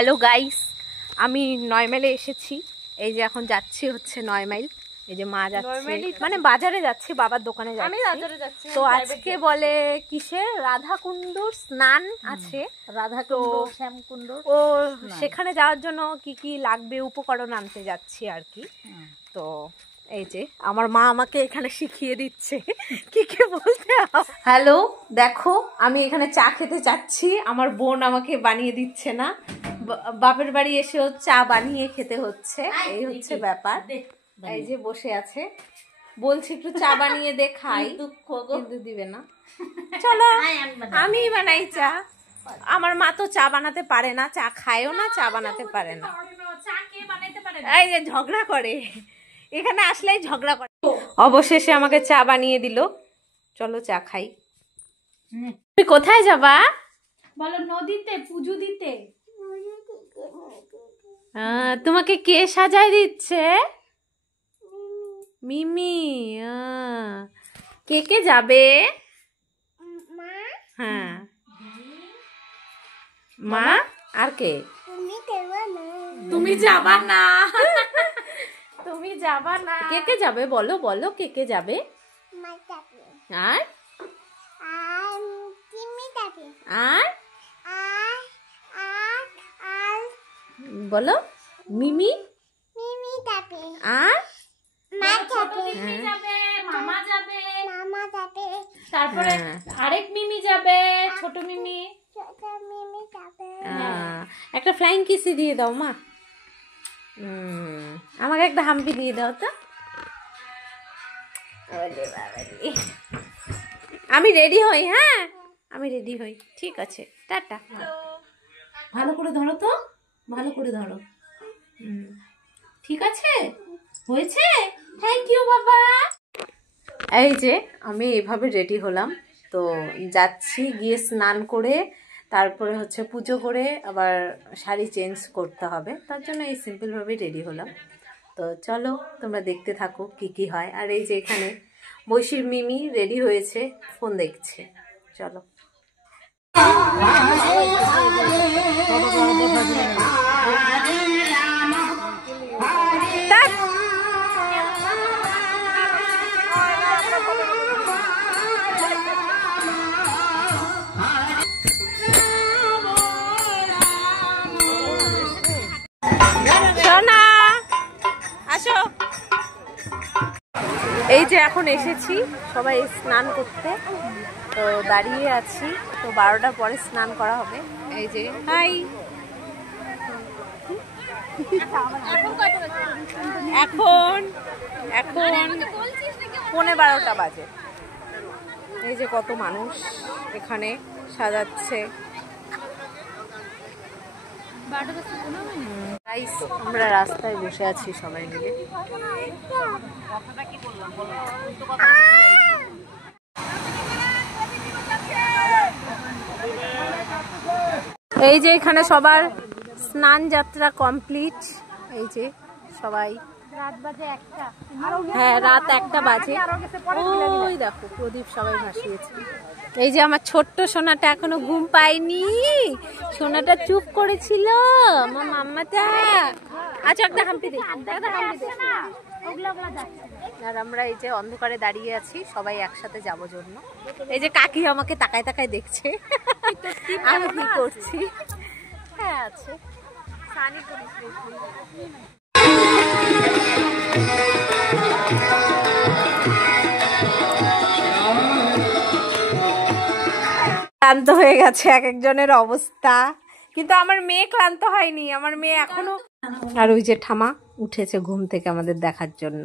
Hello guys, আমি 9 মাইলে এসেছি। এই যে এখন যাচ্ছি হচ্ছে 9 মাইল। এই যে মা যাচ্ছে, মানে বাজারে যাচ্ছি, বাবার দোকানে যাচ্ছি। আমি বাজারে যাচ্ছি। তো আজকে বলে কিসের রাধাকুণ্ডুর স্নান আছে, রাধাকুণ্ড শ্যামকুণ্ড। ও সেখানে যাওয়ার জন্য কি কি লাগবে উপকরণ আনতে যাচ্ছি আর কি। তো এই যে আমার মা আমাকে এখানে শিখিয়ে দিচ্ছে কি কি বলতে হবে। হ্যালো, দেখো আমি এখানে চা খেতে চাচ্ছি, আমার বোন আমাকে বানিয়ে দিচ্ছে না। বাপের বাড়ি এসেও চা বানিয়ে খেতে হচ্ছে, এই হচ্ছে ব্যাপার। এই যে বসে আছে, বলছি একটু চা বানিয়ে দে খাই, কিন্তু দিবে না। চলো আমি বানাই চা। আমার মা তো চা বানাতে পারে না, চা খায়ও না, চা বানাতে পারে না। এই যে ঝগড়া করে, এখানে আসলেই ঝগড়া করে। অবশেষে আমাকে চা বানিয়ে দিল, চলো চা খাই। তুমি কোথায় যাবা বলো? নদীতে পুজো দিতে। তোমাকে কে সাজায় দিচ্ছে? মিমি। কে কে যাবে? হ্যাঁ, মা আর কে? তুমি যাবা না। তুমি যাবা না। কে কে যাবে বলো বলো, কে কে যাবে? আর আর বলো মিমি আর মামা যাবে, তারপরে আরেক মিমি যাবে, ছোট মিমি। একটা ফ্লাইং কিসি দিয়ে দাও মা। আমাকে একটা হাম্পি দিয়ে দাও তো। আমি রেডি হই। হ্যাঁ আমি রেডি হই, ঠিক আছে, টাটা। ভালো করে ধরো তো, ভালো করে ধরো। ঠিক আছে, হয়েছে। থ্যাংক ইউ বাবা। এই যে আমি এইভাবে রেডি হলাম, তো যাচ্ছি, গিয়ে স্নান করে তারপরে হচ্ছে পুজো করে আবার শাড়ি চেঞ্জ করতে হবে, তার জন্য এই সিম্পলভাবে রেডি হলাম। তো চলো তোমরা দেখতে থাকো কি কি হয়। আর এই যে এখানে বৈশির মিমি রেডি হয়েছে, ফোন দেখছে। চলো। এই যে এখন এসেছি সবাই স্নান করতে, তো দাঁড়িয়ে আছি। তো 12টার পরে স্নান করা হবে। এই যে হাই, এখন 11:15 বাজে। এই যে কত মানুষ এখানে সাজাচ্ছে। আমরা রাস্তায় বসে আছি সবাই মিলে। এই যে এখানে সবার স্নান যাত্রা কমপ্লিট। এই যে সবাই, হ্যাঁ রাত 1টা বাজে। ওই দেখো প্রদীপ সবাই ভাসিয়েছে। এই যে আমার ছোট্ট সোনাটা এখনো ঘুম পায়নি, সোনাটা চুপ করেছিল। আমার মাম্মাটা আচ্ছা একটা হাম্পি দে। আর আমরা এই যে অন্ধকারে দাঁড়িয়ে আছি সবাই একসাথে যাবো জন্য। এই যে কাকি আমাকে তাকায় তাকায় দেখছে আমি কি করছি। হ্যাঁ আছে ক্লান্ত হয়ে গেছে এক একজনের অবস্থা, কিন্তু আমার মেয়ে ক্লান্ত হয়নি, আমার মেয়ে এখনো। আর ওই যে ঠামা উঠেছে ঘুম থেকে আমাদের দেখার জন্য।